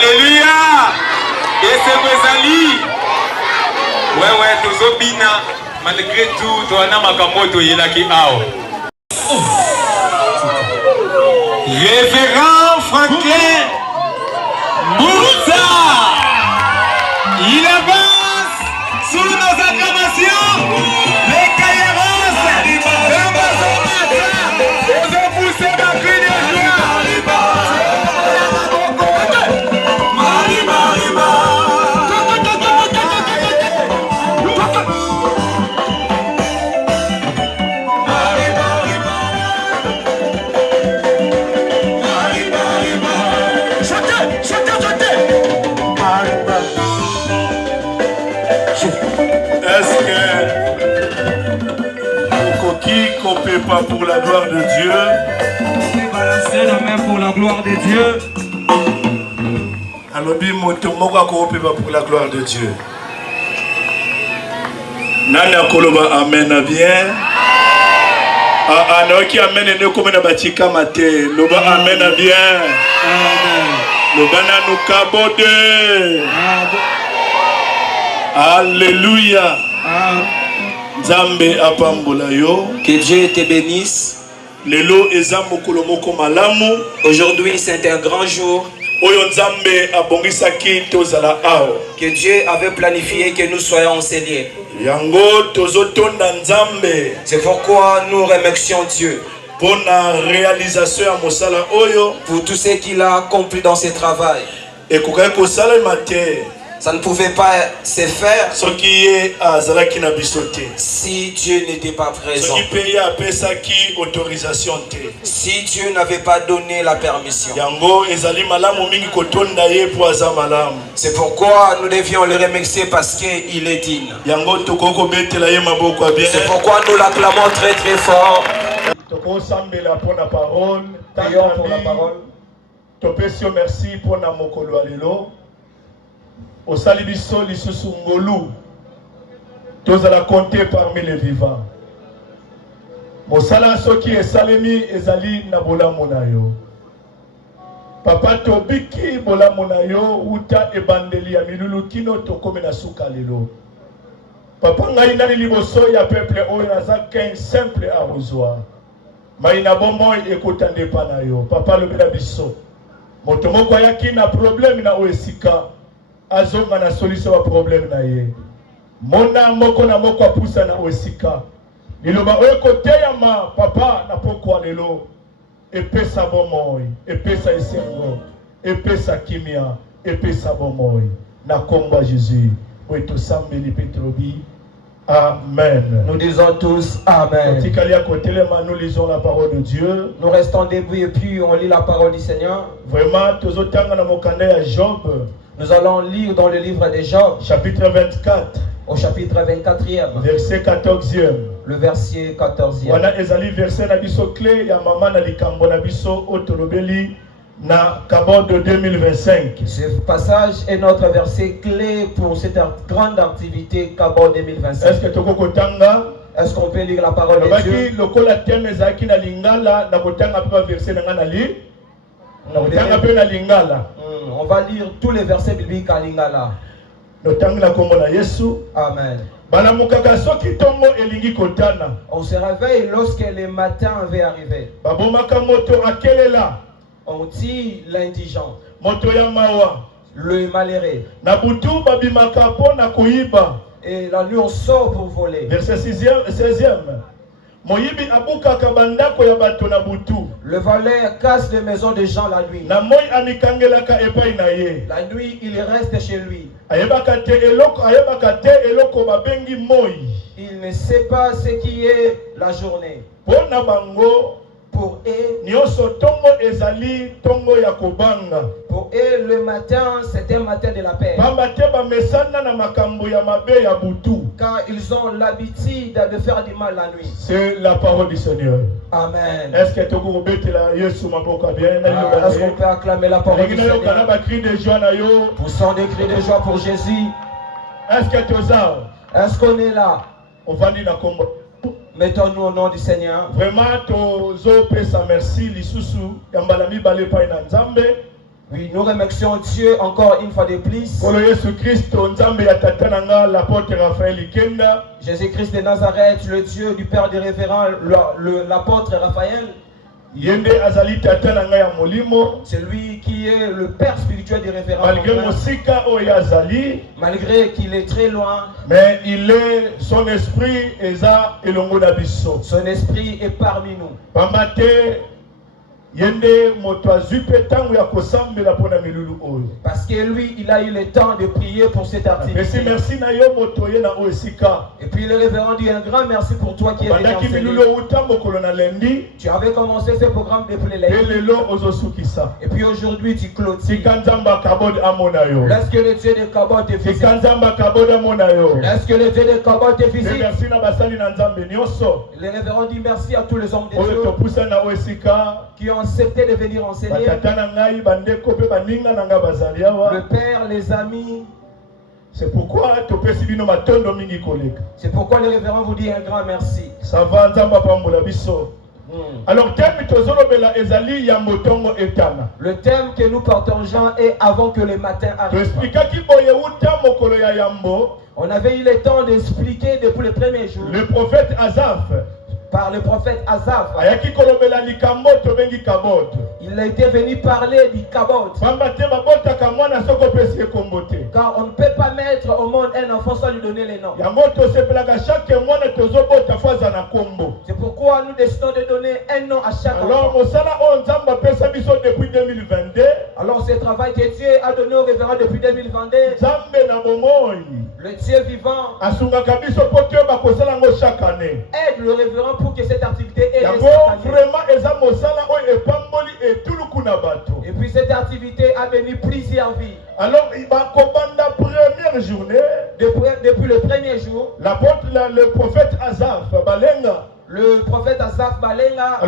Alléluia. Et c'est Wezali. Ouais, nous obina. Malgré tout, tu as un makamoto yelaki ao. Révérend Franklin Moussa. Il avance sous nos acclamations. Les Kairos. Vous en poussez ma cri de joie. Pas pour la gloire de Dieu. Balancer la main pour la gloire de Dieu. Alors, pas pour la gloire de Dieu. Nana Koloba amen bien. Ah, non, qui amène ne comme na batika maté. Loba amen bien. Amen. Loba na nous kabode. Alléluia. Nzambe apambola yo. Que Dieu te bénisse. Lelo ezambo kolomoko malamu. Aujourd'hui c'est un grand jour. Oyo nzambe abongisaki tozala ao. Que Dieu avait planifié que nous soyons en ces lieux. Yango tozotonda nzambe. C'est pourquoi nous remercions Dieu pour la réalisation ya mosala oyo. Pour tout ce qu'il a accompli dans ce travail. Et kokaya kosala matin. Ça ne pouvait pas se faire si Dieu n'était pas présent. Si Dieu n'avait pas donné la permission. C'est pourquoi nous devions le remercier parce qu'il est digne. C'est pourquoi nous l'acclamons très très fort. Prions pour la parole. Merci pour la mokolo alelo. Au salibiso lisusu ngolu tozala compter parmi les vivants. Mosala soki esalemi ezali na bolamu na yo. Papa tobiki bolamu na yo uta ebandeli ya milulu kino tokome na suka lelo. Papa ngai nani liboso ya peuple oyo naza ken simple arrosoir. Maina bombo ekotande pa na yo. Papa lobela biso. Moto moko ayaki na problème na oesika. Azonga na solution wa problème na ye. Mona moko na moko apusa na osika. Liloba oyo koteyama papa na poko lelo. Epesa bomoi, epesa esengo, epesa kimia, epesa bomoi. Na komba Jésus. Oito sambeli petrobi. Amen. Nous disons tous Amen. Nous lisons la parole de Dieu. Nous restons debout et puis on lit la parole du Seigneur. Vraiment, tozotanga na mokanda ya Job. Nous allons lire dans le livre de Job, chapitre 24, au chapitre 24e, verset 14e. Le verset 14e. Voilà, ezali verset na biso clé ya maman na likambo na biso otolobeli na Kabod de 2025. Ce passage est notre verset clé pour cette grande activité Kabod 2025. Est-ce que tokokotanga? Est-ce qu'on peut lire la parole de Dieu? Lokola thème ezaki na lingala na kotanga pa verset na ngana li. Na kotanga pe na lingala. On va lire tous les versets bibliques à Lingala. Amen. On se réveille lorsque le matin avait arrivé. On dit l'indigent, le malheureux. Et la nuit on sort pour voler. Verset 16e. Le voleur casse les maisons des gens la nuit. La nuit, il reste chez lui. Il ne sait pas ce qui est la journée. Pour eux, le matin, c'est un matin de la paix. Car ils ont l'habitude de faire du mal la nuit. C'est la parole du Seigneur. Amen. Est-ce qu'on peut acclamer la parole du Seigneur? Poussons des cris de joie pour Jésus. Est-ce qu'on est là? Mettons-nous au nom du Seigneur. Vraiment, tozo pesa merci lisusu yambalami bale pa ina nzambe. Oui, nous remercions Dieu encore une fois de plus. Kolo Yesu Christo nzambe ya tata nanga l'apôtre Raphaël Ikenda. Jésus-Christ de Nazareth, le Dieu du Père des révérends, l'apôtre Raphaël. Yende azali tata nanga ya molimo. C'est lui qui est le Père spirituel des révérends. Malgré mosika oyo azali, malgré qu'il est très loin, mais il est son esprit eza elongo na biso. Son esprit est parmi nous. Pambate yende moto azupe tango ya kosambela pona milulu oyo. Parce que lui, il a eu le temps de prier pour cette activité. Merci na yo moto ye na osika. Et puis le révérend dit un grand merci pour toi qui es venu enseigner. Tu avais commencé ce programme depuis le lundi. Et puis aujourd'hui tu clôtures. Laisse que le Dieu de Kabod te visite. Laisse que le Dieu de Kabod te visite. Le révérend dit merci à tous les hommes de Dieu qui ont accepté de venir enseigner. Le Père, les amis. C'est pourquoi le révérend vous dit un grand merci. Ça va, Nzamba Pambola Biso. Alors, le thème que nous partageons est avant que le matin arrive. On avait eu le temps d'expliquer depuis le premier jour. Le prophète Asaph, par le prophète Asaph, il a été venu parler du Kabod. Car on ne peut pas mettre au monde un enfant sans lui donner les noms. C'est pourquoi nous décidons de donner un nom à chaque enfant. Alors ce travail que Dieu a donné au révérend depuis 2022, le Dieu vivant aide le révérend pour que cette activité ait et puis cette activité a béni plusieurs vies. Alors, première journée, depuis le premier jour, le prophète Asaph Balenga,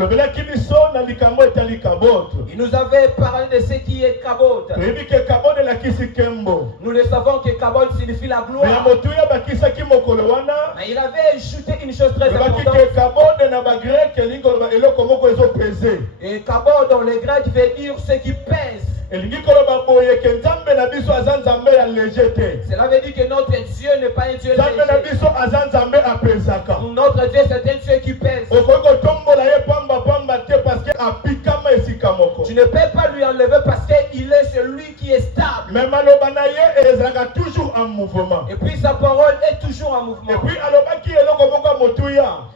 il nous avait parlé de ce qui est Kabod. Nous le savons que Kabod signifie la gloire. Mais il avait ajouté une chose très importante. Et Kabod dans le grec veut dire ce qui pèse. Cela veut dire que notre Dieu n'est pas un Dieu léger. Notre Dieu c'est un Dieu qui pèse. Tu ne peux pas lui enlever parce qu'il est celui qui est stable. Et puis sa parole est toujours en mouvement.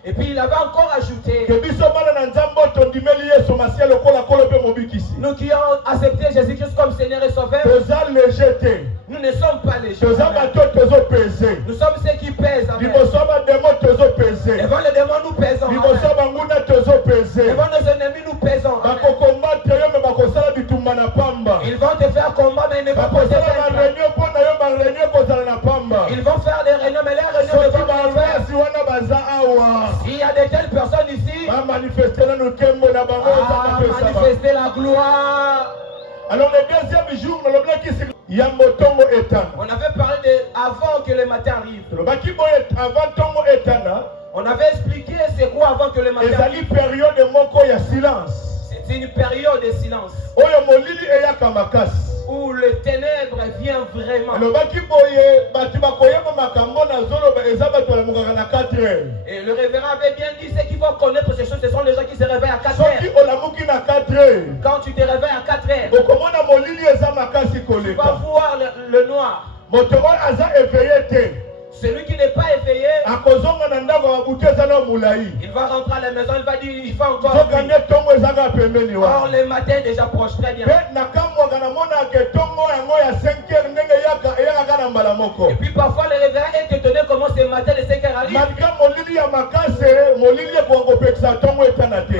Et puis il avait encore ajouté, nous qui avons accepté Jésus-Christ comme Seigneur et Sauveur, nous ne sommes pas légers. Nous sommes ceux qui pèsent. Devant les démons nous pèsons. Devant nos ennemis nous pèsons. Ils vont te faire combat mais ils ne vont pas te faire. Ils vont faire des réunions mais les réunions ne vont pas faire. S'il y a de telles personnes ici, à manifester la gloire. Alors le deuxième jour, on avait parlé de avant que le matin arrive. On avait expliqué c'est quoi avant que le matin arrive. C'est une période de silence où le ténèbre vient vraiment. Et le révérend avait bien dit ceux qui vont connaître ces choses, ce sont les gens qui se réveillent à 4 heures. Quand tu te réveilles à 4 heures, tu vas voir le noir. Celui qui n'est pas éveillé, il va rentrer à la maison, il va dire il faut encore. Or le matin déjà proche très bien. Et puis parfois le réveil est étonné comment ce matin de 5 heures arrive.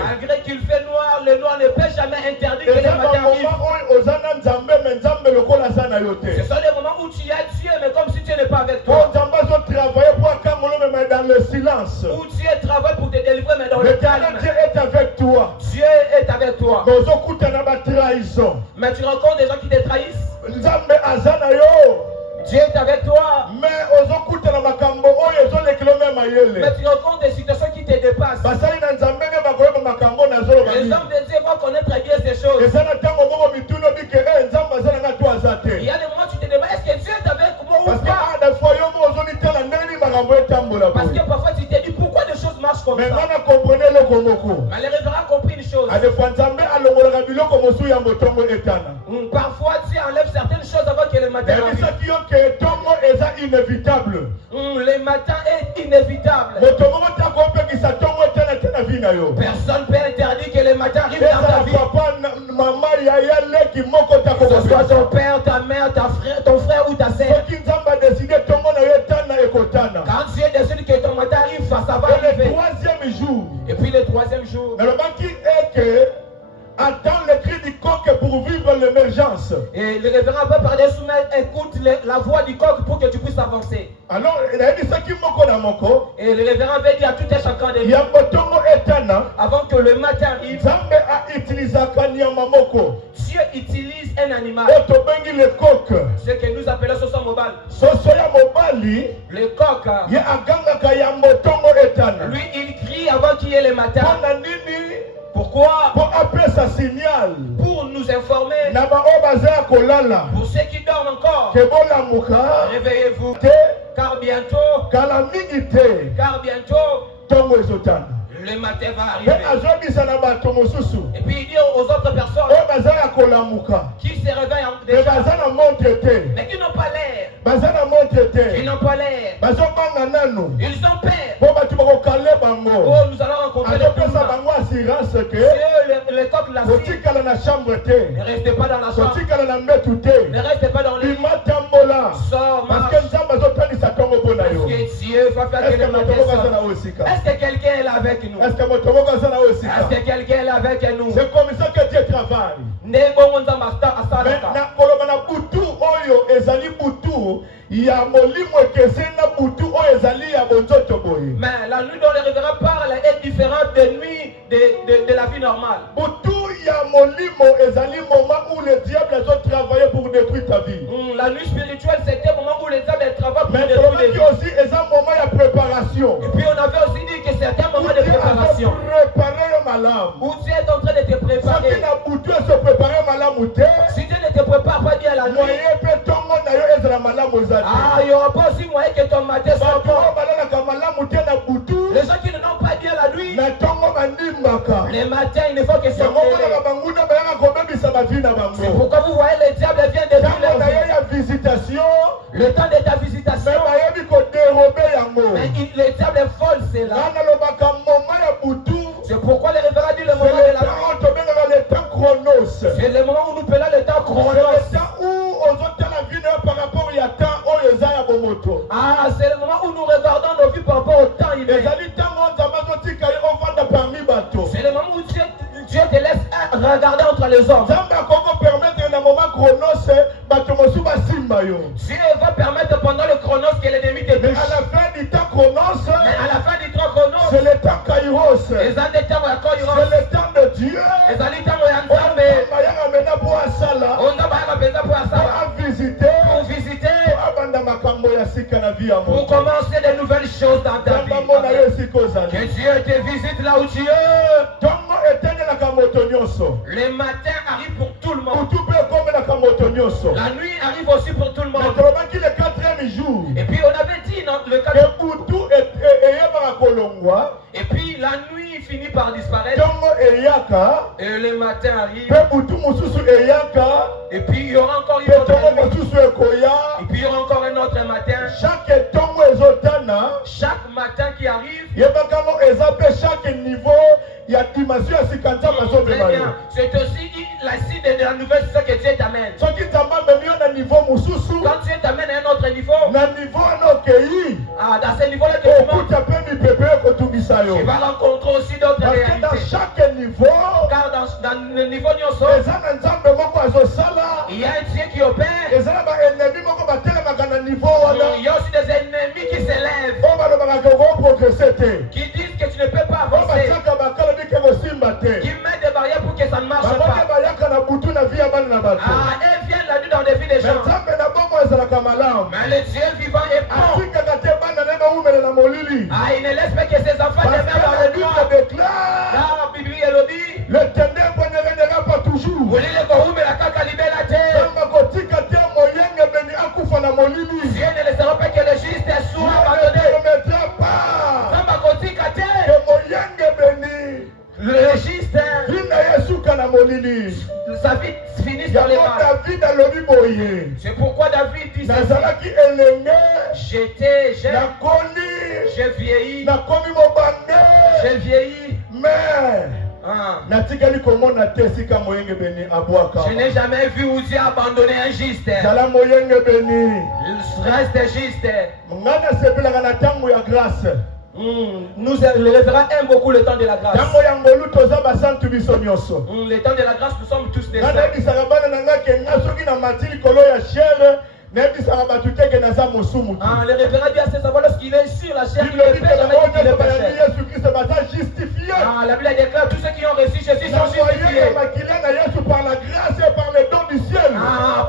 Malgré qu'il fait noir, le noir ne peut jamais interdire que le matin arrive. Ce sont les moments où tu as Dieu mais comme si Dieu n'est pas avec toi. Dans le silence. Où Dieu travaille pour te délivrer mais dans le calme. Dieu est avec toi. Dieu est avec toi. Mais tu rencontres des gens qui te trahissent. Dieu est avec toi. Mais tu rencontres des situations qui te dépassent. Les hommes de Dieu vont connaître bien ces choses. Il y a des moments où tu te demandes est-ce que Dieu est avec moi ou pas? Parce que parfois tu te dis pourquoi les choses marchent comme ça. Mais les révérends ont compris une chose. Parfois Dieu enlève certaines choses avant que le matin arrive. Le matin est inévitable. Personne ne peut interdire que le matin arrive dans ta vie. Que ce soit ton père, ta mère, ton frère ou ta sœur. Quand Dieu décide que ton matin arrive, ça va arriver. Et puis le troisième jour. Attends le cri du coq pour vivre l'émergence. Et le révérend va parler soumettre, écoute la voix du coq pour que tu puisses avancer. Alors, et le révérend va dire à tout un chacun de nous, avant que le matin arrive, Dieu utilise un animal. Ce que nous appelons Soso Mobile. Le coq, lui il crie avant qu'il y ait le matin. Pourquoi? Pour appeler sa signal. Pour nous informer. Pour ceux qui dorment encore. Réveillez-vous. Car bientôt. Car bientôt. Le matin va arriver. Et puis il dit aux autres personnes qui se réveillent déjà, mais qui n'ont pas l'air. Ils n'ont pas l'air. Ils ont peur. Oh, nous allons rencontrer les personnes. Le coq l'a dit. Ne restez pas dans la chambre. Ne restez pas dans le lit. Sors, marche. Parce que Dieu va faire que le matin sorte. Est-ce que quelqu'un est là avec nous? Est-ce que quelqu'un est là avec nous? C'est comme ça que Dieu travaille. Maintenant, mais la nuit dont le révérend parle est différente des nuits de la vie normale. Où le diable a travaillé pour détruire ta vie. La nuit spirituelle, c'était le moment où le diable travaille pour détruire ta vie. Aussi, un moment de préparation. Et puis on avait aussi dit que c'était un moment de préparation. Où tu es en train de te préparer. Si tu ne te prépares pas bien la nuit, il n'y aura pas aussi moyen que ton matin soit bon. Les gens qui ne n'ont pas bien la nuit, les matins, il ne faut que ça. C'est pourquoi vous voyez le diable vient de vivre le temps de ta visitation. Mais le diable est folle, c'est là. C'est pourquoi le révérend dit le moment de la nuit. C'est le moment où nous prenons le temps chronos. Ah, c'est le moment où nous regardons nos vies par rapport au temps. C'est le moment où Dieu te laisse regarder entre les hommes. Dieu va permettre pendant le chronos que l'ennemi te touche. Mais à la fin du temps chronos, c'est le temps kairos. C'est le temps de Dieu. Pour commencer de nouvelles choses dans ta vie. Que Dieu te visite là où tu es. Le matin arrive pour tout le monde. La nuit arrive aussi pour tout le monde. Et puis on avait dit le 4e. Et puis la nuit finit par disparaître. Et le matin arrive. Et puis il y aura encore une autre nuit. Et puis il y aura encore un autre matin. Chaque matin qui arrive. Chaque niveau. Il y a dimension à ce qu'on c'est aussi la cible de la nouvelle, c'est ce que Dieu t'amène. Quand Dieu t'amène à un autre niveau, dans ce niveau-là que tu montes, tu vas rencontrer aussi d'autres réalités. Dans chaque niveau, car dans le niveau il y a un Dieu qui opère. Il y a aussi des ennemis qui s'élèvent, qui disent que tu ne peux pas avancer, qui mettent des barrières pour que ça ne marche pas. Elles viennent la nuit dans des vies des gens. Mais le Dieu vivant est bon. Il ne laisse pas que ses enfants demeurent dans le noir. Car la Bible le dit. Le ténèbre ne régnera pas toujours. Dieu ne laissera pas que le juste soit abandonné. Ne permettra pas que Le juste, sa vie finisse dans les mains. C'est pourquoi David dit j'étais jeune, j'ai vieilli, mais je n'ai jamais vu Uzi abandonner un juste. Reste juste. Le révérend aime beaucoup le temps de la grâce. Le temps de la grâce, nous sommes tous des saints. Le révérend dit à ses savoir lorsqu'il est sur la chair, il est fait, jamais qu'il est péché. La Bible déclare tous ceux qui ont reçu Jésus sont justifiés.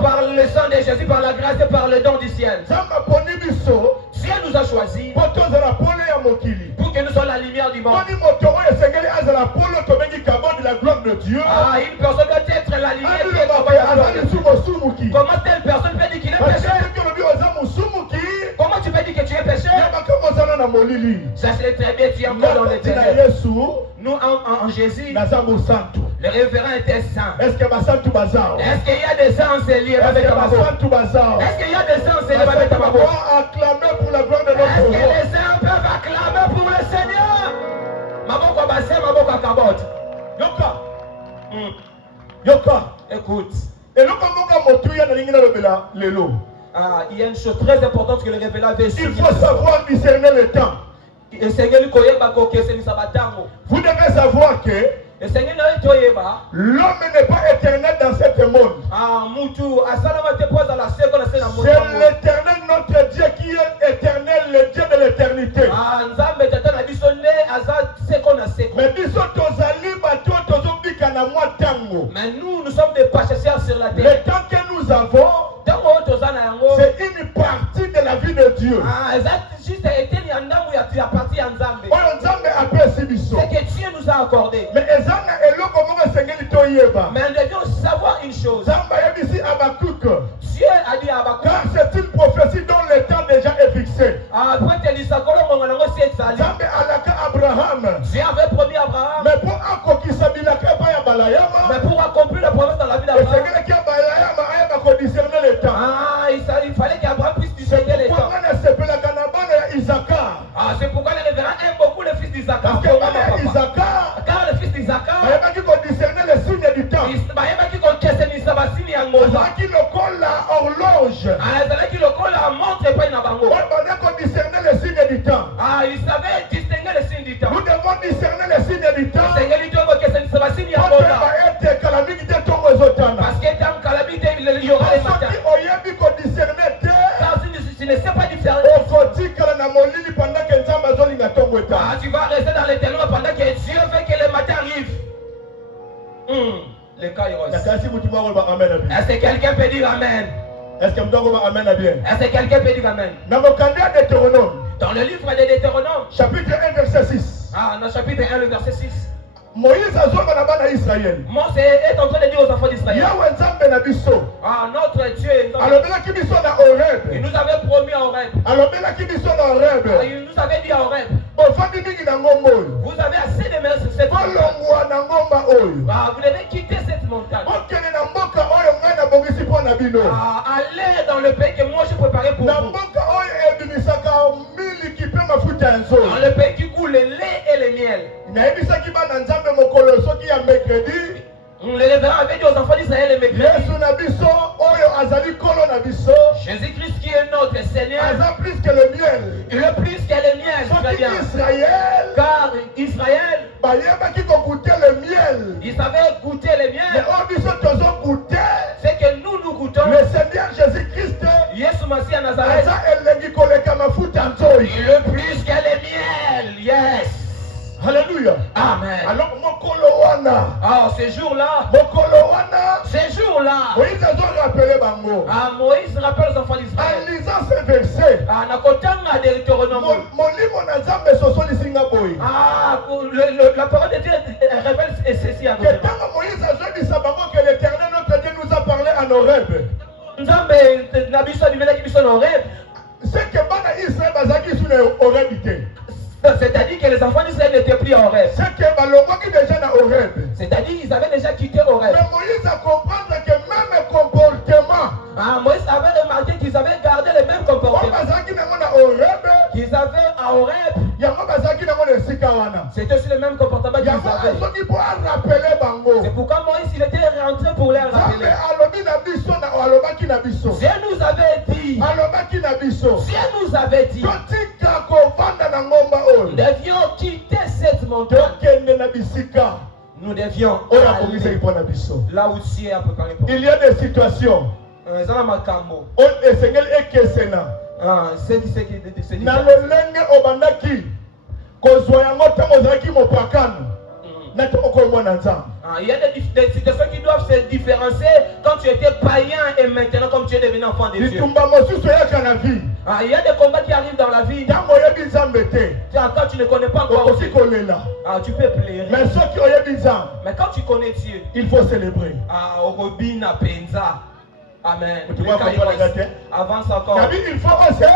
Par le sang de Jésus, par la grâce et par le don du ciel. Dieu nous a choisis pour que nous soyons la lumière du monde. Une personne doit être la lumière qui est tombée à l'homme. Comment telle personne peut dire qu'il est péché? Comment tu peux dire que tu es péché? Ça c'est très bien, tu es encore dans l'éternel. Nous en Jésus, le révérend était saint. Est-ce qu'il y a des saints enseignés avec ta mabou? Est-ce qu'il y a des saints enseignés avec ta mabou? Est-ce que les saints peuvent acclamer pour le Seigneur? Maboko basé, maboko kabot. Yoka. Écoute. Il y a une chose très importante que le révérend avait su. Il faut savoir discerner le temps. Vous devez savoir que l'homme n'est pas éternel dans ce monde. C'est l'éternel notre Dieu qui est éternel, le Dieu de l'éternité. Mais nous sommes des passagers sur la terre. Le temps que nous avons, c'est une partie de la vie de Dieu. C'est que Dieu nous a accordé. Mais nous devions savoir une chose. Dieu a dit à Habakkuk, car c'est une prophétie dont le temps déjà est fixé. Dieu avait promis à Abraham. Mais pour accomplir la promesse dans la vie d'Abraham, il fallait qu'Abraham puisse discerner les temps. C'est pourquoi le révérend aime beaucoup le fils d'Isaac. Car le fils d'Isaac, il discernait les signes du temps. Il savait distinguer les signes du temps. Nous devons discerner les signes du temps. Parce que dans calamité, il y aura les matins. Car si tu ne sais pas différer, tu vas rester dans l'éternel pendant que Dieu veut que les matins arrivent. Le Kairos. Est-ce que quelqu'un peut dire Amen? Est-ce que quelqu'un peut dire Amen? Dans le livre de Deutéronome, chapitre 1, verset 6. Dans le chapitre 1, le verset 6. Moïse est en train de dire aux enfants d'Israël. Notre Dieu il nous avait promis à Horeb. Il nous avait dit à Horeb. Vous avez assez de mer sur cette montagne. Vous devez quitter cette montagne. Allez dans le pays que moi j'ai préparé pour vous. Dans le pays qui coule le lait et le miel. Le révérend avait dit aux enfants d'Israël le mercredi. Jésus-Christ qui est notre Seigneur. Plus que le miel. Il est plus que le miel. Car Israël, il savait goûter le miel. C'est que nous goûtons. Le Seigneur Jésus-Christ, Yesu Masi à Nazareth, il est plus que le miel. Yes. Alléluia. Amen. Alors, ces jours-là, Moïse rappelle aux enfants d'Israël. En lisant ces versets, la parole de Dieu révèle ceci dit à nos parents. Que l'Éternel notre Dieu nous a parlé en Horeb. C'est que Bana Israël bazaki sur Horeb. C'est-à-dire que les enfants d'Israël n'étaient plus en rêve. C'est que Balongoki déjà na Horeb. C'est-à-dire qu'ils avaient déjà quitté Horeb. Mais Moïse a compris que même comportement. Moïse avait remarqué qu'ils avaient gardé le même comportement. Qu'ils avaient à Horeb. C'était aussi le même comportement qu'ils avaient. C'est pourquoi Moïse il était rentré pour les rappeler. Dieu nous avait dit. Dieu nous avait dit. Nous devions quitter cette montagne. Nous devions aller là où Dieu a préparé pour nous. Il y a des situations. Il y a des situations qui doivent se différencier quand tu étais païen et maintenant comme tu es devenu enfant de Dieu. Il y a des combats qui arrivent dans la vie. Quand tu ne connais pas encore Dieu, tu peux pleurer. Mais quand tu connais Dieu, il faut célébrer. Amen. Tu vois pourquoi la gâte? Avance encore. Il faut aussi.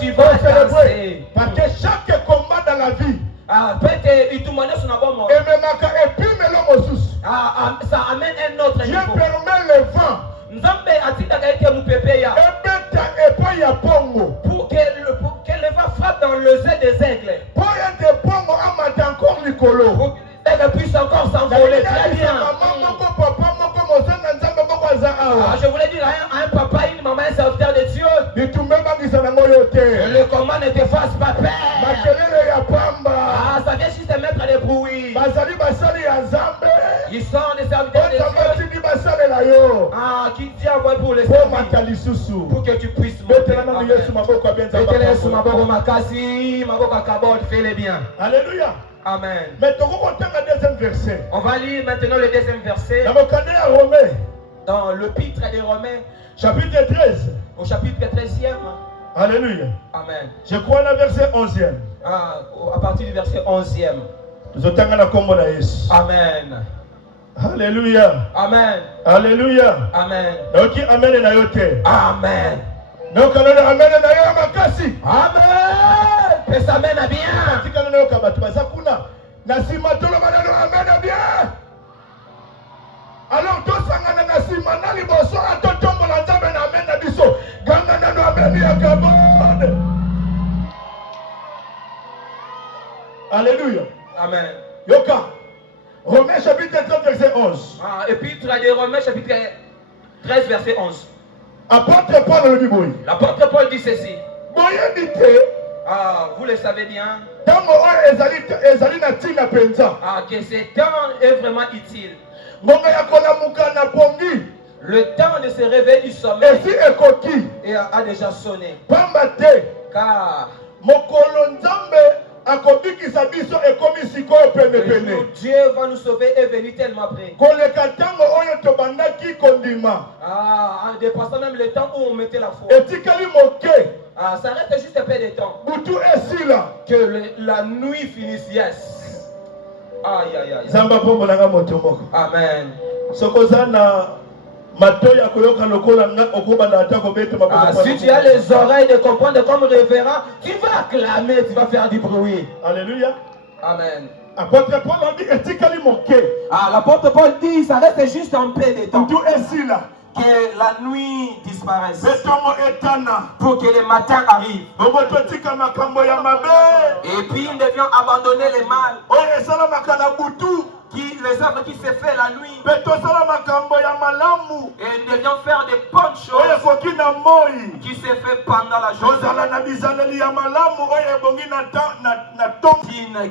Tu vas célébrer. Parce que chaque combat dans la vie. Ça amène un autre Dieu niveau. permet le vent. Pour que le vent frappe dans le zé des aigles. Pour que l'aigle puisse encore s'envoler. Très bien. Je voulais dire à un papa, une maman, un serviteur de Dieu. Le combat ne te fasse pas peur. Ça vient juste te mettre des bruits. Ils sont des serviteurs de Dieu. Qui dit à pour les pour que tu puisses fais-les bien. Alléluia. Amen. Mais deuxième verset. On va lire maintenant le deuxième verset. Dans l'épître des Romains, chapitre 13. Au chapitre 13e. Alléluia. Amen. Je crois le verset 11e. À partir du verset 11e. Amen. Alléluia. Amen. Alléluia. Amen. Donc amen na yote. Amen. Donc amen na yo makasi. Amen. Que ça mène à bien. Tikana na yo kabatu bazakuna. Na sima tolo banano amen bien. Alors to sangana na sima na liboso atotombo na nzambe na amen na biso. Ganga na no amen ya kabode. Alléluia. Amen. Yoka. Romains chapitre 13 verset 11. Épître des Romains chapitre 13 verset 11. Apôtre Paul le dit. L'apôtre Paul dit ceci. Vous le savez bien. Que ce temps est vraiment utile. Le temps de se réveiller du sommeil a déjà sonné. Car Dieu va nous sauver et venir tellement près. Dépassant même le temps où on mettait la foi. Ça reste juste un peu de temps. Que la nuit finisse. Yes. Aïe aïe aïe. Amen. Si tu as les oreilles de comprendre comme révérend, tu vas acclamer, tu vas faire du bruit. Alléluia. Amen. L'apôtre Paul dit, ça reste juste un peu de temps. Que la nuit disparaisse. Pour que le matin arrive. Et puis nous devions abandonner les mal. Les œuvres qui se fait la nuit. Et nous devions faire des bonnes choses qui se fait pendant la journée.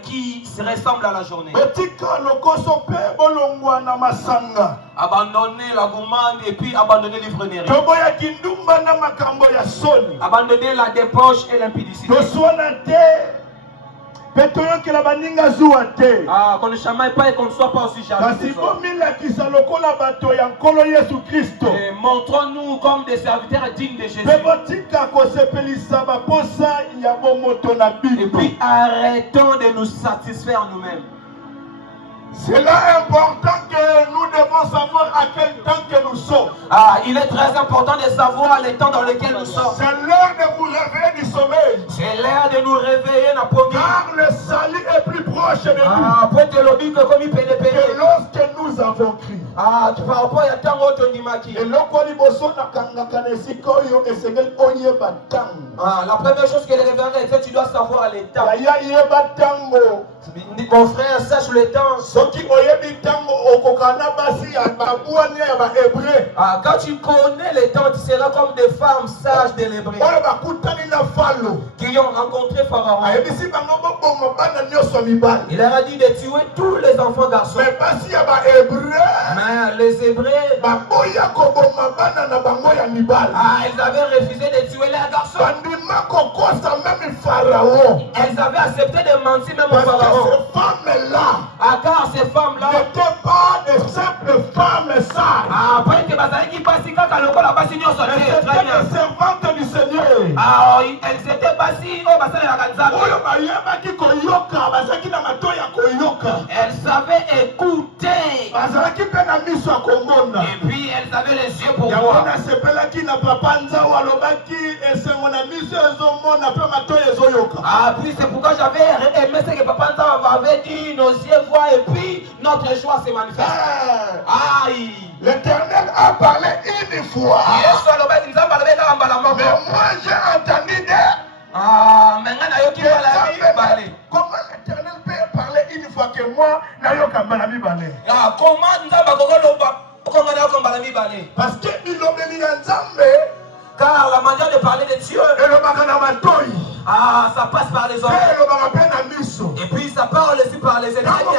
Qui se ressemble à la journée. Abandonner la gourmande et puis abandonner l'ivronnerie. Abandonner la débauche et l'impudicité. Qu'on ne chamaille pas et qu'on ne soit pas aussi jaloux. Et montrons-nous comme des serviteurs dignes de Jésus. Et puis arrêtons de nous satisfaire nous-mêmes. C'est là important que nous devons savoir à quel temps que nous sommes. Ah, il est très important de savoir le temps dans lequel nous sommes. C'est l'heure de vous réveiller du sommeil. C'est l'heure de nous réveiller, car le salut est plus proche de nous. Ah, que lorsque nous avons crié. Ah, tu par rapport à temps où tu m'as. La première chose que les révérends fait, tu dois savoir le temps. Mon frère, sache le temps. Ah, quand tu connais le temps, tu seras comme des femmes sages de l'hébreu qui ont rencontré Pharaon. Il leur a dit de tuer tous les enfants garçons. Mais les Hébreux, ils avaient refusé de tuer les garçons. Elles avaient accepté de mentir même au Pharaon. Ces femmes-là, car ces femmes-là n'étaient pas des simples femmes sages. Elles étaient des servantes du Seigneur. Elles étaient elles savaient écouter. Et puis elles avaient les yeux pour voir. Puis c'est pourquoi j'avais aimé ce que Papa Nzamba avait dit, nos yeux voient et puis notre joie se manifeste. L'Éternel a parlé une fois. Mais moi j'ai entendu comment l'Éternel peut parler une fois que moi parce que il car la manière de parler de Dieu, ça passe par les oreilles. Et puis ça parle aussi par les ennemis.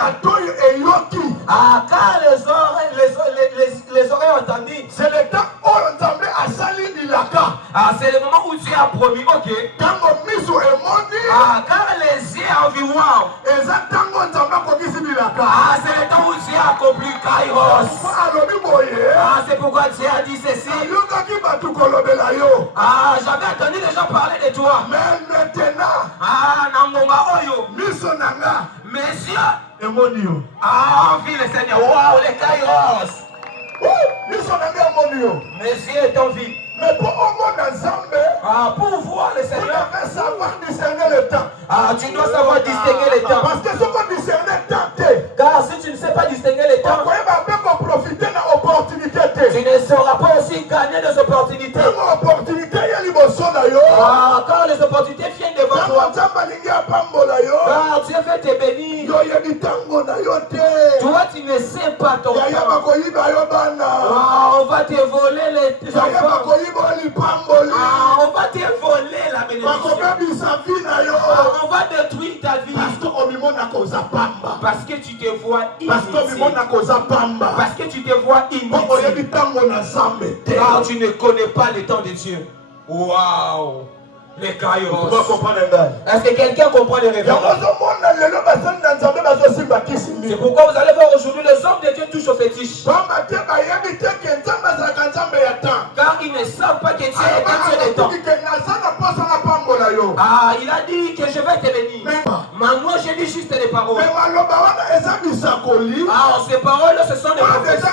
Car les oreilles ont entendu. C'est le temps où on a sali c'est le moment où Dieu a promis, ok. Car les yeux environnent. C'est le temps où Dieu a accompli Kairos. C'est pourquoi Dieu a dit ceci. J'avais entendu les gens parler de toi. Mais maintenant, messieurs, vie le Seigneur. Waouh, les Kairos. Messieurs est en vie. Mais pour voir le Seigneur, tu devais savoir discerner le temps. Tu dois savoir distinguer le temps. Parce que ce qu'on discerne le temps, car si tu ne sais pas distinguer le temps, tu ne sauras pas aussi gagner des opportunités. Quand les opportunités viennent devant toi, car Dieu veut te bénir, toi tu ne sais pas ton temps. On va te voler les enfants. On va te voler la bénédiction. On va détruire ta vie. Parce que tu te vois inutile. Parce que tu te vois inutile. Car tu ne connais pas le temps de Dieu. Waouh! Les Kairos. Est-ce que quelqu'un comprend les révélations? C'est pourquoi vous allez voir aujourd'hui les hommes de Dieu touchent au fétiche. Car ils ne savent pas que Dieu est un Dieu de temps. Il a dit que je vais te bénir. Moi j'ai dit juste des paroles. Ces paroles ce sont des prophéties.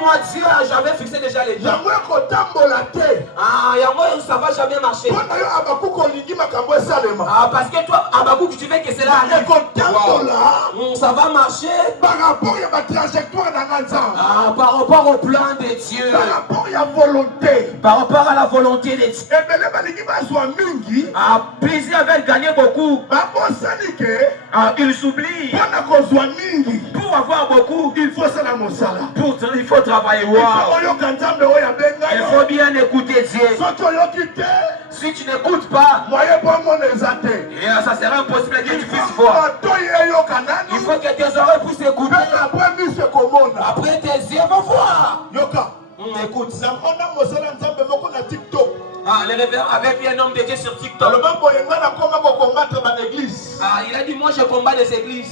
Moi Dieu j'avais fixé déjà les temps. Ça va jamais marcher. Parce que toi, Abakouk, tu veux que cela arrive. Ça va marcher par rapport à ma trajectoire par rapport au plan de Dieu. Par rapport à la volonté de Dieu. Plaisir veulent gagner beaucoup. Ils s'oublient. Pour avoir beaucoup, il faut travailler. Il faut bien écouter Dieu. Si tu n'écoutes pas, ça sera impossible que tu puisses voir. Il faut que tes oreilles puissent écouter. Après tes yeux vont voir. Écoute. Les révérends avaient vu un homme de Dieu sur TikTok. Il a dit moi je combats les églises.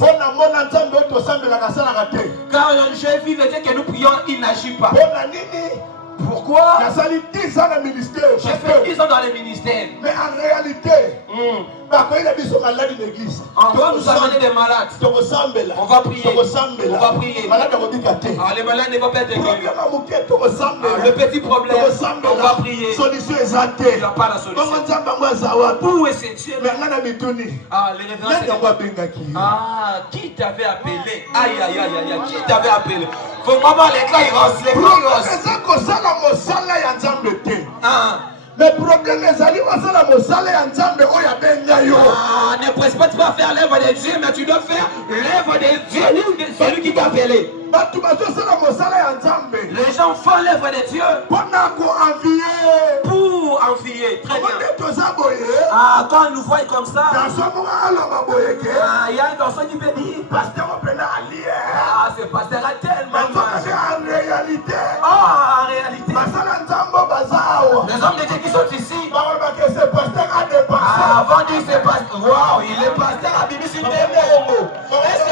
Car j'ai vu le Dieu que nous prions, il n'agit pas. Pourquoi? J'ai fait 10 ans dans le ministère. J'ai fait 10 ans dans le ministère. Mais en réalité, quand il a mis son malade de l'église, on doit nous amener des malades. On va prier. On va prier. Les malades ne vont pas être guéris. Le petit problème, on va prier. Il n'y a pas la solution. Où est ce Dieu? Les révérences. Qui t'avait appelé? Aïe, aïe, aïe, aïe, qui t'avait appelé? Faut vraiment les kairos, les kairos. Le problème est que ne presse pas, tu vas faire l'œuvre de Dieu, mais tu dois faire l'œuvre de Dieu, celui qui t'a appelé. Les gens font l'œuvre de Dieu pour envier. Très bien. Quand on nous voit comme ça, il y a un garçon qui peut dire ce pasteur a tellement mal. En réalité, les hommes de Dieu qui sont ici, avant de dire c'est pasteur, waouh, il est pasteur à Bibi sur Bémo. Est-ce que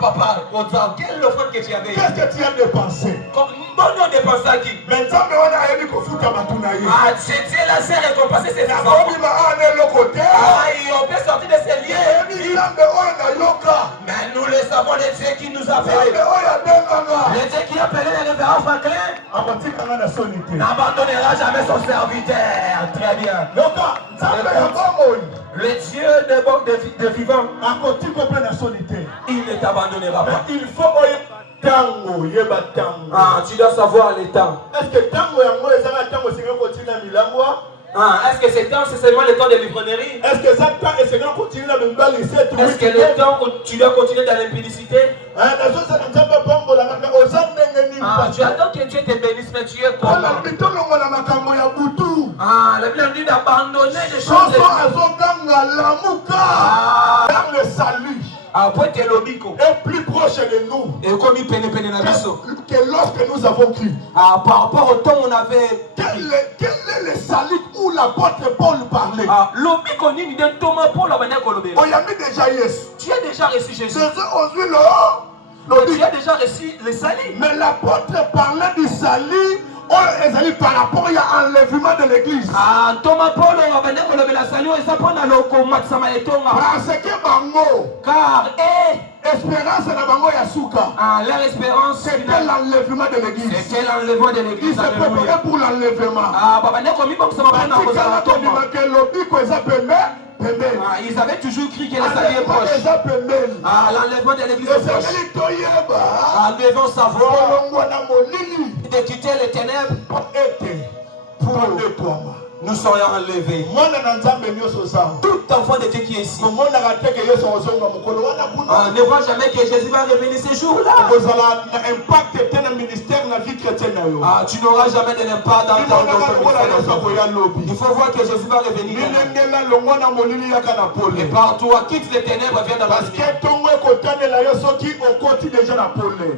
papa, quelle offrande que tu avais? Qu'est-ce que tu as dépensé? Combien on dépensé à qui? C'était la sœur récompensée ses enfants. On peut sortir de ces liens. Mais nous le savons, le Dieu qui nous a appelés. Le Dieu qui a appelé les révérends Franklin n'abandonnera jamais son serviteur. Très bien. Le Dieu de vivant, il ne t'abandonnera pas. Il faut tu dois savoir le temps. Est-ce que est-ce que ce temps, c'est seulement le temps de l'ivrognerie? Est-ce que ça continue dans le Est-ce que le temps où tu dois continuer dans l'impudicité? Tu attends que Dieu te bénisse, mais tu es comment? La Bible dit d'abandonner des choses. Dans le salut est plus proche de nous que lorsque nous avons cru. Par rapport au temps où on avait. Quel est le salut où l'apôtre Paul parlait? Tu as déjà reçu Jésus. Tu as déjà reçu le salut. Mais l'apôtre parlait du salut par rapport à l'enlèvement de l'église. Parce que Bango, car espérance na bango ya suka. Leur espérance, c'était l'enlèvement de l'église. C'était l'enlèvement de l'église. Ils se préparaient pour l'enlèvement. Ils avaient toujours cru que le salut est proche. L'enlèvement de l'église est proche. Nous devons savoir de quitter les ténèbres pour nous serions enlevés. Tout enfant de Dieu qui est ici ne voit jamais que Jésus va revenir ce jour-là. Tu n'auras jamais de l'impact dans ton ministère. Il faut voir que Jésus va revenir. Et par toi, quitte les ténèbres, viens dans la lumière.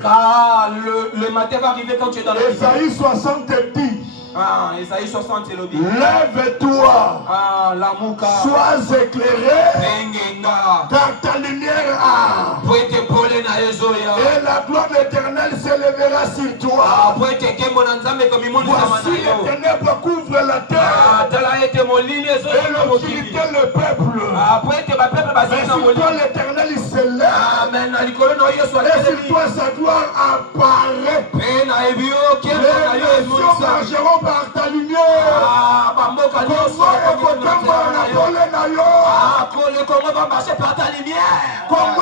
Car le matin va arriver quand tu es dans la lumière. Ésaïe 60 dit. Isaïe 60, c'est le dit. Lève-toi. Sois éclairé. Car ta lumière a. Et la gloire éternelle s'élèvera sur toi. Voici les ténèbres couvrent la terre. Et l'obscurité le peuple. Mais sur toi l'éternel il s'élève. Et sur toi sa gloire apparaît. Les nations marcheront par ta lumière. Congo va marcher par ta lumière. Congo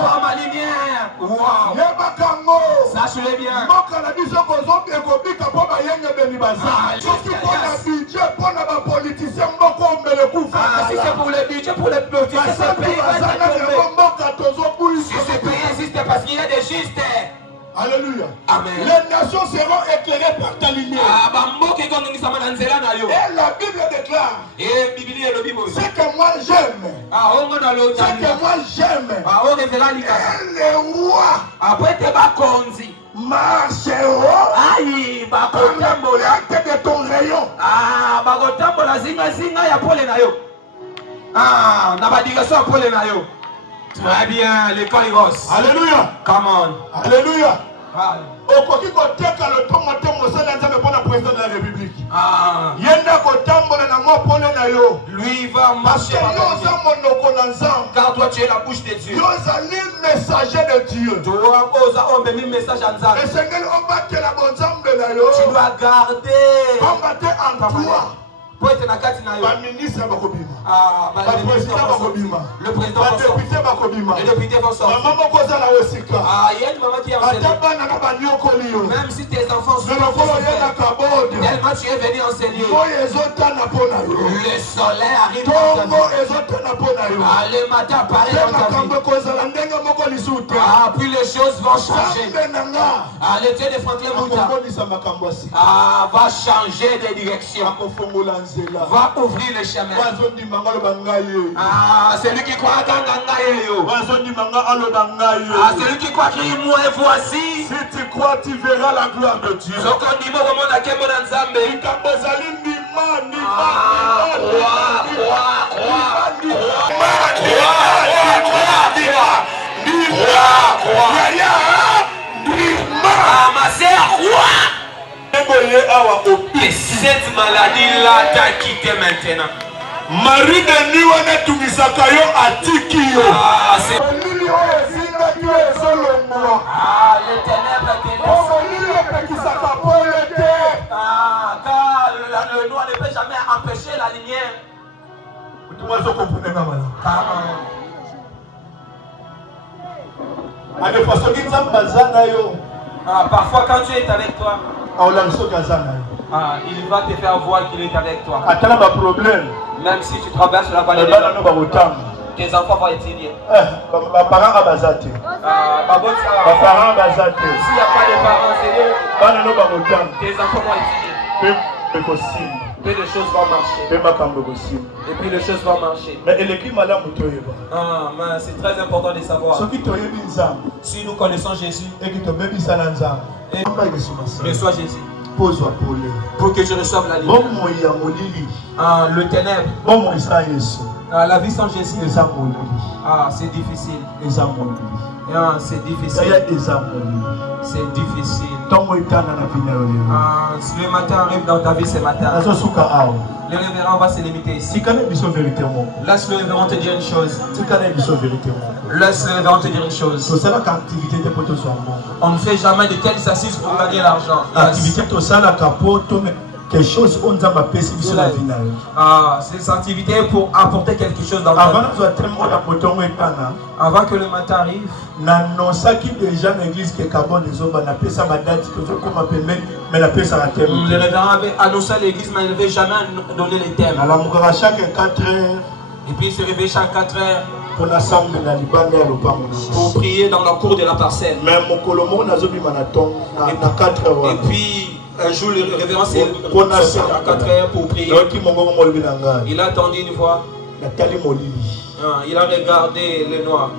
va ma lumière. Wow. Sache-le bien. Si c'est pour le budget, pour les politiciens, ce pays va être tombé. Si ce pays existe parce qu'il y a des justes. Alléluia. Amen. Les nations seront éclairées par ta lumière. Et la Bible déclare ce que moi j'aime. Ce que moi j'aime. Et les rois marcheront par l'acte de ton rayon. Ah, n'a pas dit que ça pour les maillots. Très bien, l'école Iros. Alléluia. Come on. Alléluia. Okoki koteka le tomo tomo ça dans le bon président de la République. Ah. Yenda kotambola na mo pole na yo. Lui va marcher car toi tu es la bouche de Dieu. Yo zali messager de Dieu. Toi oza on me message en Nzambe. Et c'est que on bat la bonne Nzambe na yo. Tu dois garder. On battre en toi. Le ministre Bakobima. Ah, le président Bakobima. Le président Bakobima. Les députés vont sortir. Maman Koza la Osika. Ah, il y a une maman qui a enseigné. Même si tes enfants sont tellement tu es venu enseigner. Le soleil arrive dans ta vie. Ah, le matin apparaît dans ta vie. Ah, puis les choses vont changer. Ah, le Dieu de Franklin Mouta. Ah, va changer de direction. Va ouvrir le chemin. Ah, celui qui croit dans Gangaïo. Ah, celui qui croit qu'il moi voici. Si tu crois, tu verras la gloire de Dieu. Et cette maladie-là t'a quitté maintenant. Marie de Niwana Tumisakayo Atikio. Ah, c'est. Ah, les ténèbres te laissent. Ah, car le noir ne peut jamais empêcher la lumière. Ah, parfois quand tu es avec toi, il va te faire voir qu'il est avec toi. Même si tu traverses la vallée de l'ombre, tes enfants vont étudier. S'il n'y a pas de parents, tes enfants vont étudier. Puis les choses vont marcher. Et puis les choses vont marcher. Ah, mais c'est très important de savoir. Si nous connaissons Jésus, reçois Jésus. Pour que tu reçoives la lumière. Ah, le ténèbre. Ah, la vie sans Jésus. Ah, c'est difficile. Ah, c'est difficile. C'est difficile. Ah, si le matin arrive dans ta vie ce matin, le révérend va se limiter ici. Laisse le révérend te dire une chose. Laisse le révérend te dire une chose. On ne fait jamais de telles assises pour gagner l'argent. Quelque chose on a passé sur la vie. Ah, ces activités pour apporter quelque chose dans la vie. Avant que le matin arrive, le révérend avait annoncé à l'église, mais il n'avait jamais donné les thèmes. Et puis il se réveille chaque 4 heures pour prier dans la cour de la parcelle. Et puis un jour, le révérend s'est levé à 4 heures pour prier. Il a attendu une fois. Il a regardé le noir.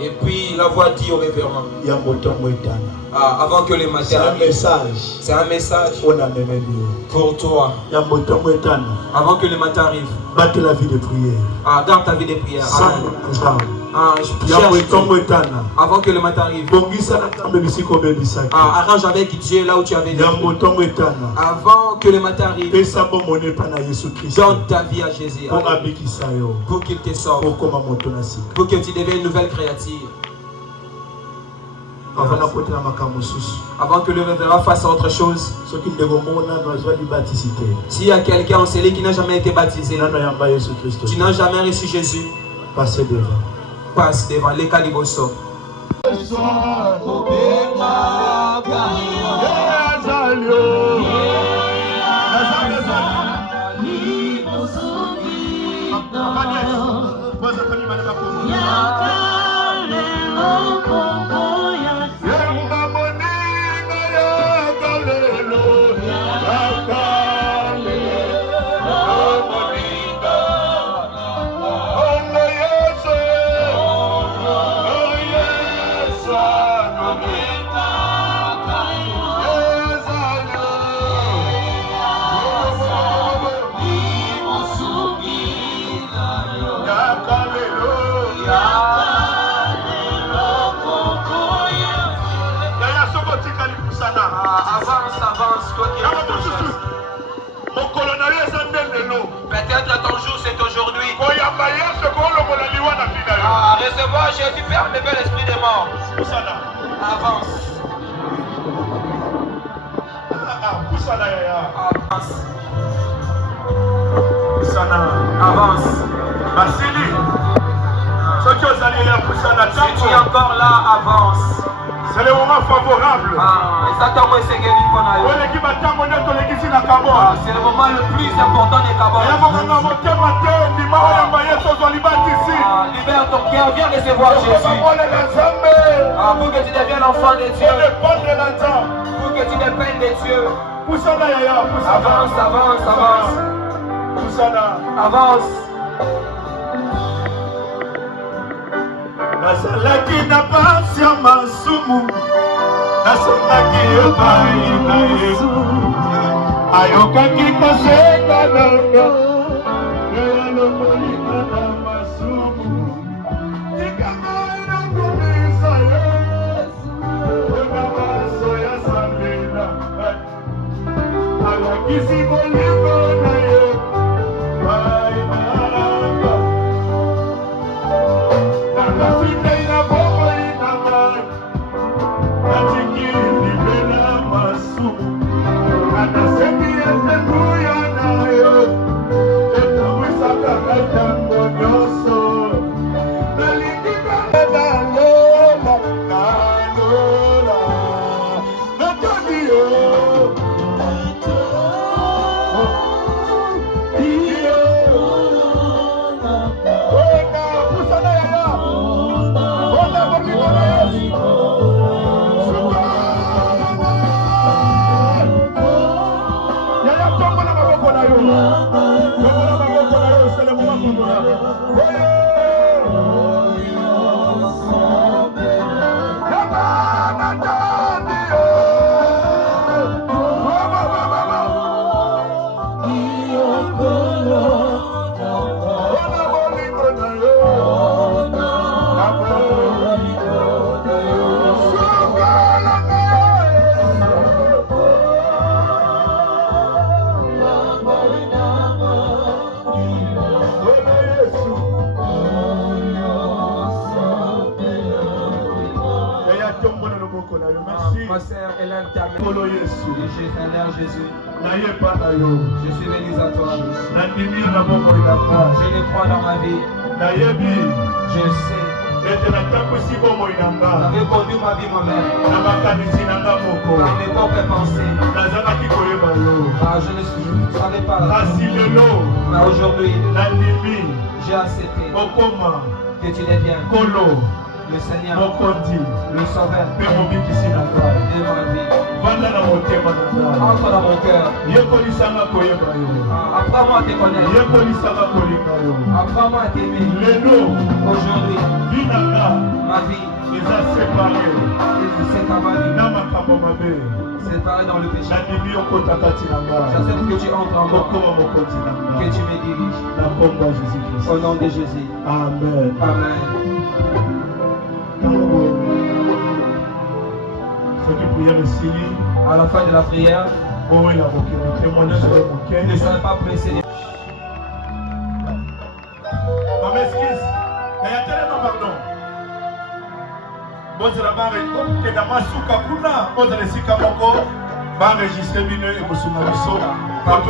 Et puis il a voix dit au révérend. Avant que le matin arrive. C'est un message pour toi. Avant que le matin arrive. Dans la vie de prière. Dans ta vie de prière. Avant que le matin arrive. Arrange avec Dieu là où tu avais dit. Avant que le matin arrive. Donne ta vie à Jésus. Pour qu'il te sauve. Pour que tu deviennes une nouvelle créature. Avant que le révérend fasse autre chose. S'il y a quelqu'un en cellule qui n'a jamais été baptisé, tu n'as jamais reçu Jésus, passe devant. Passe devant les calibosso. reconnaître ton jour, c'est aujourd'hui. Ah, recevoir Jésus, Père, lever l'esprit des morts. Avance. Avance. Avance. Si tu es encore là, avance. C'est le moment favorable. C'est le moment le plus important des Kabbalah. Libère ton cœur, viens recevoir Jésus. Pour que tu deviennes enfant de Dieu. Pour que tu dépendes de Dieu. Avance, avance, avance. Avance. Nazalaki na pasi ya masumu, nasengaki epai na Yesu, ayokaki kosenga nanga, elongolinga na masumu, tikanga nakomisa Yesu, mpona maso ya sambela, alakisi bolingo na ye, pai nanga. Je suis béni à toi. Je le crois dans ma vie. Je sais. J'avais conduit ma vie moi-même. Par mes propres pensées. Je ne savais pas. Mais aujourd'hui, j'ai accepté que tu deviennes le Seigneur, le Sauveur de ma vie. Entre dans mon cœur. Apprends-moi à te connaître. Apprends-moi à t'aimer. Aujourd'hui, ma vie est séparée dans le péché. J'accepte que tu entres en moi, que tu me diriges. Au nom de Jésus. Amen. Amen. À la fin de la prière, ne sois pas pressé. Ma m'excuse, mais il y a tellement pardon. Bon, c'est la barre et que dans ma souka kuna, bon, c'est le sika moko, va enregistrer bine et vous soumabiso. Pour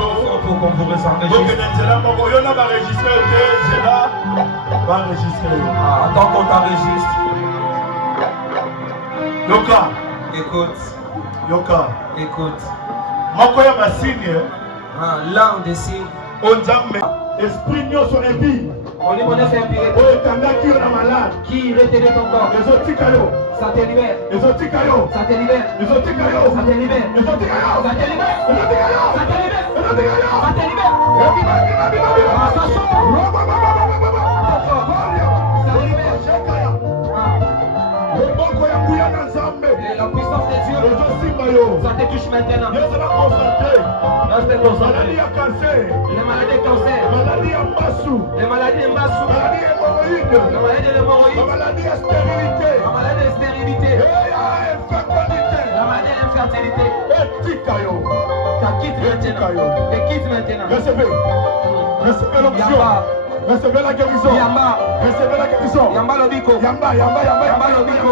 qu'on vous réserve. Donc, c'est là, moko, yo na va enregistrer, c'est là, va enregistrer. Attends qu'on t'enregistre. Yoka. Écoute. Yoka. Écoute. Moko ya masigne. L'un des signes. On jamais. Esprit nyoso ebi. On est monnaie impiré. Qui retenait ton corps. Ça te libère. Ça te libère. Ça te libère. Ça te libère. Ça te libère. Ça te libère. Ça te libère. La puissance de Dieu, ça te touche maintenant. Reste concentré. Les maladies de cancer, les maladies de mbassou, les maladies de l'hémorroïde, la maladie de stérilité, la maladie d'infertilité, Etikayo. Quitte maintenant. Et quitte maintenant. Recevez. Recevez l'onction. Recevez la guérison. Yamba. Recevez la guérison. Yamba lobiko. Yamba lobiko.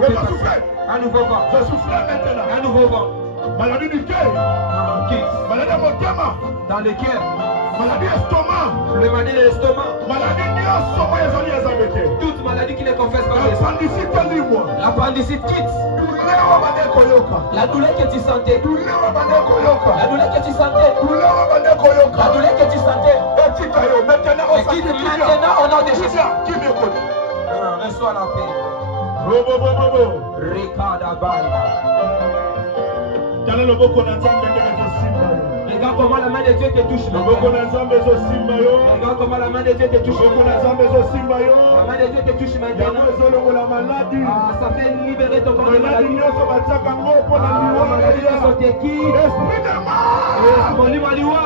Reçois. Un nouveau vent. Je souffle maintenant. Un nouveau vent. Maladie du cœur. Maladie de mon cœur. Dans le cœur. Maladie estomac. Le maladie de l'estomac. Maladie de toute maladie qui ne confesse pas l'appendicite quitte. La douleur que tu sentais. La douleur que tu sentais. La douleur que tu sentais. Et quitte maintenant au nom de Jésus. Reçois la paix. Regarde comment la main de Dieu te touche. Regarde comment la main de Dieu te touche. La main de Dieu te touche maintenant. Ça fait libérer ton corps de maladie. La maladie qui sont tes quittes. Mon livre à l'Iwa.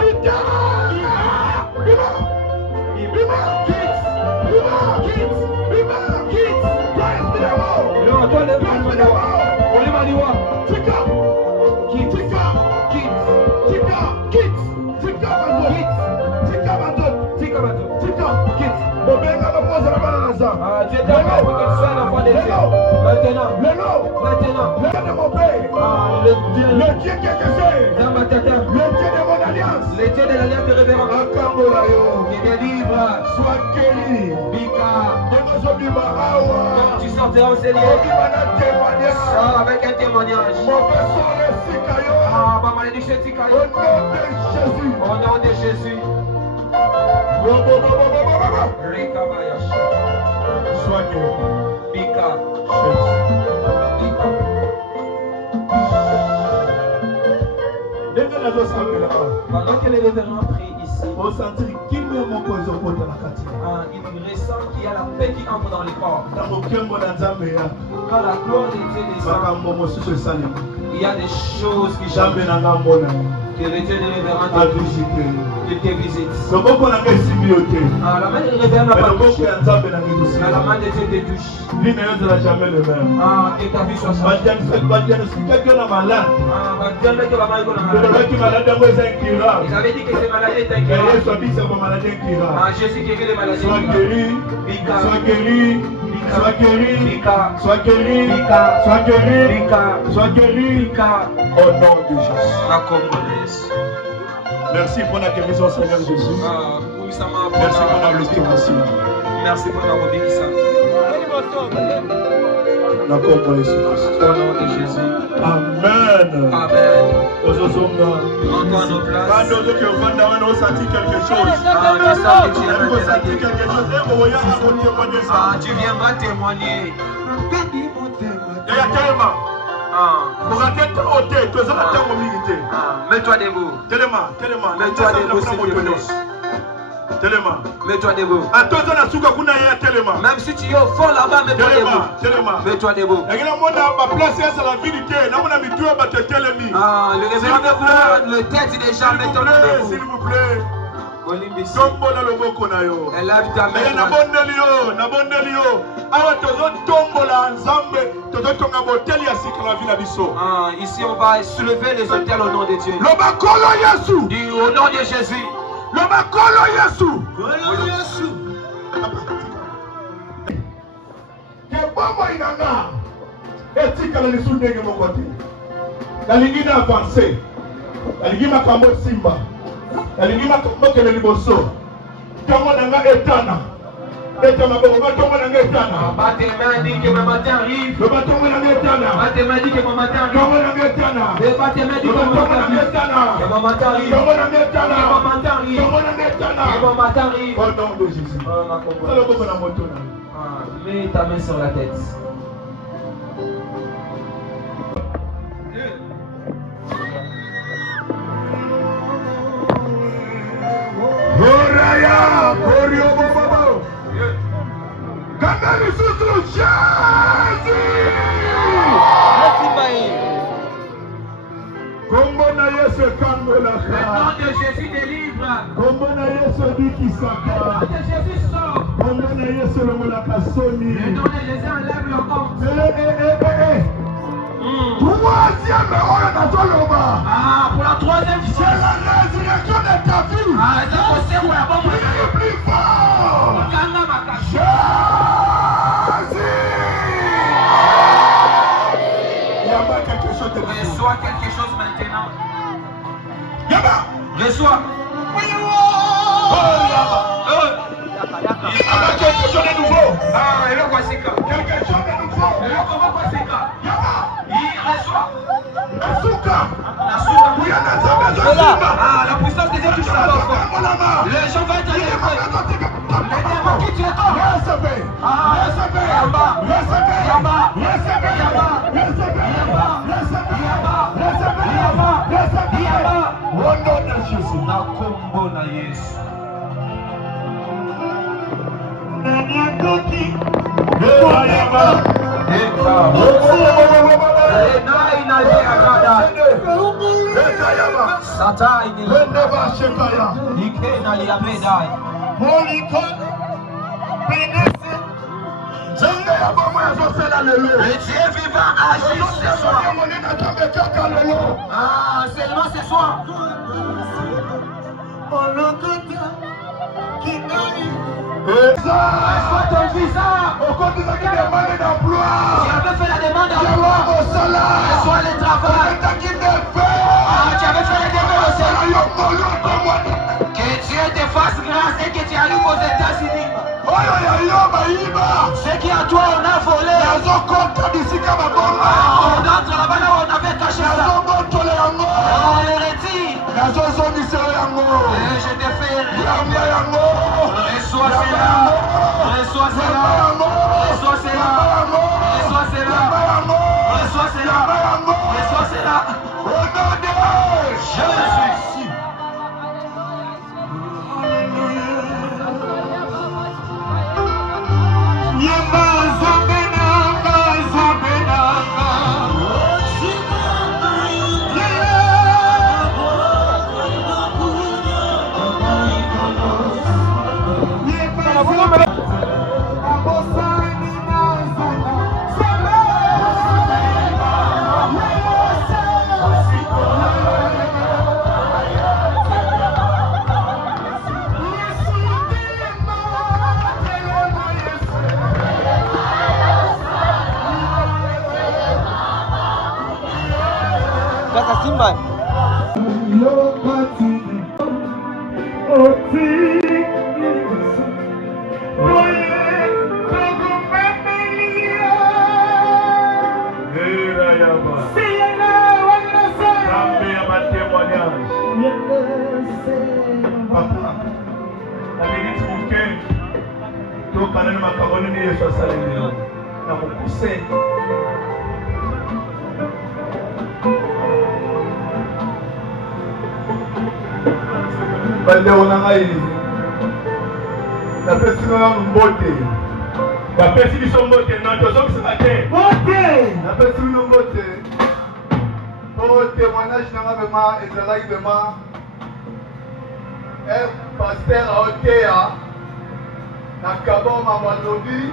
Dieu t'a fait pour que tu sois l'enfant de Dieu. Maintenant, le Dieu que je sais, dans ma tête, le Dieu de mon alliance, le Dieu de l'alliance de révérence, qui délivre, soit guéri. Quand tu sortiras au Seigneur, sors avec un témoignage. Ma malédiction t'ikayo. Au nom de Jésus. Sois guéri. Bika. Pendant que les révérends prient ici, il ressent qu'il y a la paix qui entre dans les corps. Quand la gloire de Dieu descend, il y a des choses qui changent. Que le Dieu de révérend te visite. Qu'il te visite. La main de révérend n'a pas touché. La main de Dieu te touche. Que ta vie soit changée. Ils avaient dit que ces maladies étaient incurables. Jésus guérit les maladies. Sois guéri. Sois guéri. Sois guéri. Sois guéri. Sois guéri. Sois guéri. Au nom de Jésus. Merci pour la guérison, Seigneur Jésus. Merci pour la restauration. Merci pour la obéissance. Au nom de Jésus. Amen. Amen. Rends-toi à nos places. Quand nous qui avons senti quelque chose, tu viendras témoigner. Mets-toi debout. Mets-toi debout, s'il te plaît. Mets-toi debout. Même si tu es au fond là-bas, mets-toi debout. Mets-toi debout. Le révérend veut voir le tête des gens, mets-toi debout. S'il vous plaît. Lève ta main. Ici on va soulever les autels au nom de Dieu. Dis au nom de Jésus. Bats tes mains, dis que mon matin arrive. Bats tes mains, dis que mon matin arrive. Bats tes mains, dis que mon matin arrive. Que mon matin arrive. Que mon matin arrive. Que mon matin arrive. Au nom de Jésus. Mets ta main sur la tête. Oraya, Korio Bobo. Gana Lisusu Jésus. Kombo na Yesu kangola. Le nom de Jésus délivre. Kombo na Yesu bikisaka. Le nom de Jésus sort. Kombo na Yesu lomolaka Sony. Les uns lèvent leur compte. Troisième heure dans ton loma. Pour la troisième fois. C'est la résurrection de ta vie. C'est possible pour la bonne. Prie plus fort. Reçois quelque chose maintenant. Yaba. Reçois. Quelque chose de nouveau. Quelque chose de nouveau. Il reçoit. La puissance des Dieu touche la porte. Les gens vont être délivrés. Les démons qui tuent toi. Recevez. Au nom de Jésus. Na kombo na Yesu. Le Dieu vivant agit ce soir. Seulement ce soir. Reçois ton visa. Tu avais fait la demande d'emploi. Reçois le travail. Tu avais fait la demande au Seigneur. Que Dieu te fasse grâce et que tu arrives aux États-Unis. Ce qui à toi on a volé. On entre là-bas là où on avait caché ça. On le retire. Et je te fais. Reçois cela. Reçois cela. Reçois cela. Reçois cela. Reçois cela. Reçois cela. Au nom de Jésus. Simba. bandeko na ngai napesi nanga mbote bapesi biso mbote no tozokisaka te napesi bino mbote po témoignage nanga vrema ezalaki vrema un paster aoteya na kaboma balobi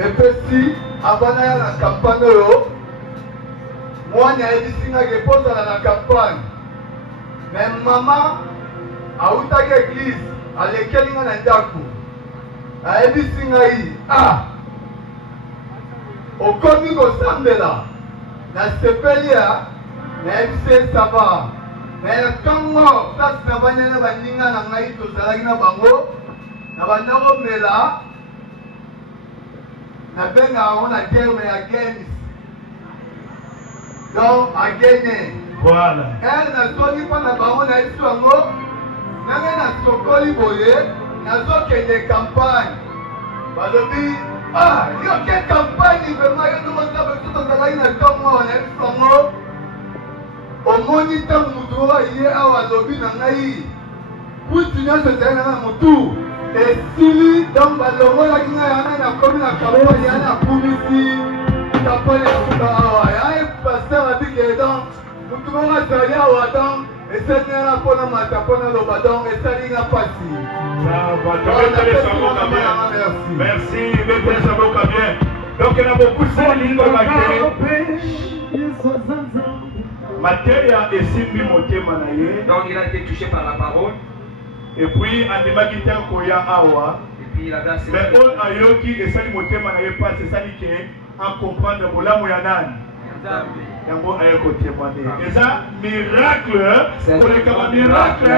epesi avana ya na kampagne oyo mwani ayebisingaki epozala na kampagne mais mama autaki église alekeli nga na ndako ayebisi ngai okomi kosambela nasepeli ya nayebisi esava me ntango place na banya na baninga na ngai tozalaki na bango na banda komela nabenga yango na terme ya games donc agene Voilà. nazoki mpa na bango na yesu yango nange nasokoli boye nazokende campagne balobi yoke campagne vrema yo nokosa biso tozalaki na ntongo na yesu yango omoni ntango motu oyo aye awa alobi na ngai kutu nyonso ezali na ngai motu esili donc balongolaki ngai yana nakomi na campagne yana nakumisi campagne ya kuta awa yaye paster abike donc mutu moko azali awa donc Merci, ça va bien. Donc il y a beaucoup de donc il a été touché par la parole. Et puis, il a il avait assez mais on a yoki et ça motema na pas c'est ça qui en comprendre bolamu ya nani yango aye ko témoigner et ça miracle pour les miracle